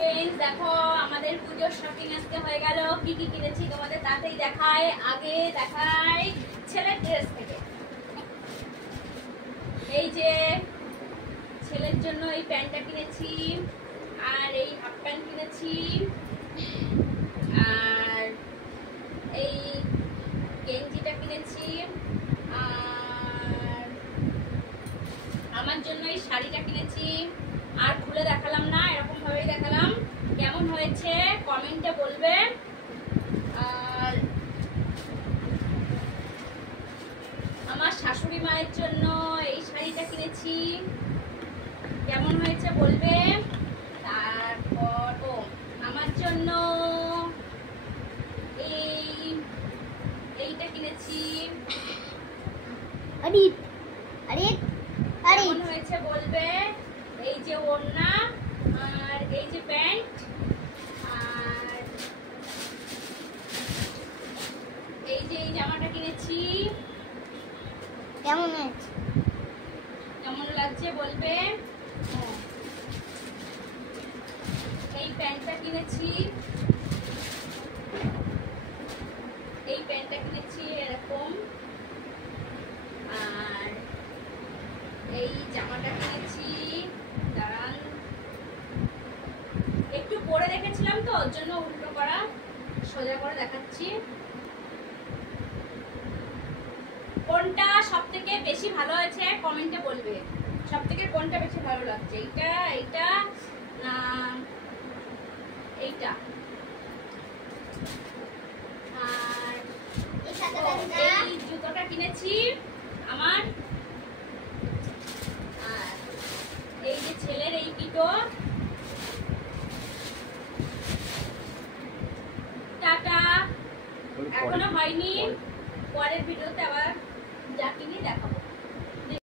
Friends देखो আমাদের পূজোর শপিং আজকে হয়ে গেল। কি কি কিনেছি তোমাদের তাতেই দেখাই। আগে দেখাই ছেলের ড্রেস থেকে। এই যে ছেলের জন্য এই প্যান্টটা কিনেছি, আর এই হাফ প্যান্ট কিনেছি, আর এই গেঞ্জিটা কিনেছি, আর আমার জন্য এই শাড়িটা কিনেছি। আর খুলে দেখালাম না, এরকম ভাবেই দেখালাম। কেমন হয়েছে কমেন্টে বলবে। আর আমার শাশুড়ি মায়ের জন্য এই শাড়িটা কিনেছি, কেমন হয়েছে বলবে। তারপর আমার জন্য এইটা কিনেছি, কেমন হয়েছে বলবে। এই যে ওড়না, আর এই যে প্যান্ট, আর এই যে এই জামাটা কিনেছি, কেমন হয়েছে, কেমন লাগছে বলবে। এই প্যান্টটা কিনেছি, এই প্যান্টটা কিনেছি এরকম, আর এই জামাটা কিনেছি। দাঁড়ান, একটু পরে দেখেছিলাম তো ওর জন্য উল্টো করা, সোজা করে দেখাচ্ছি। কোনটা সবথেকে বেশি ভালো হয়েছে কমেন্টে বলবে। সবথেকে কোনটা বেশি ভালো লাগছে, এইটা এইটা না এইটা। আর এই জুতোটা কিনেছি আমার, আর এই যে ছেলের এই পিটো। টাটা, এখনো হয়নি, পরের ভিডিওতে আবার যা কিনি দেখাবো।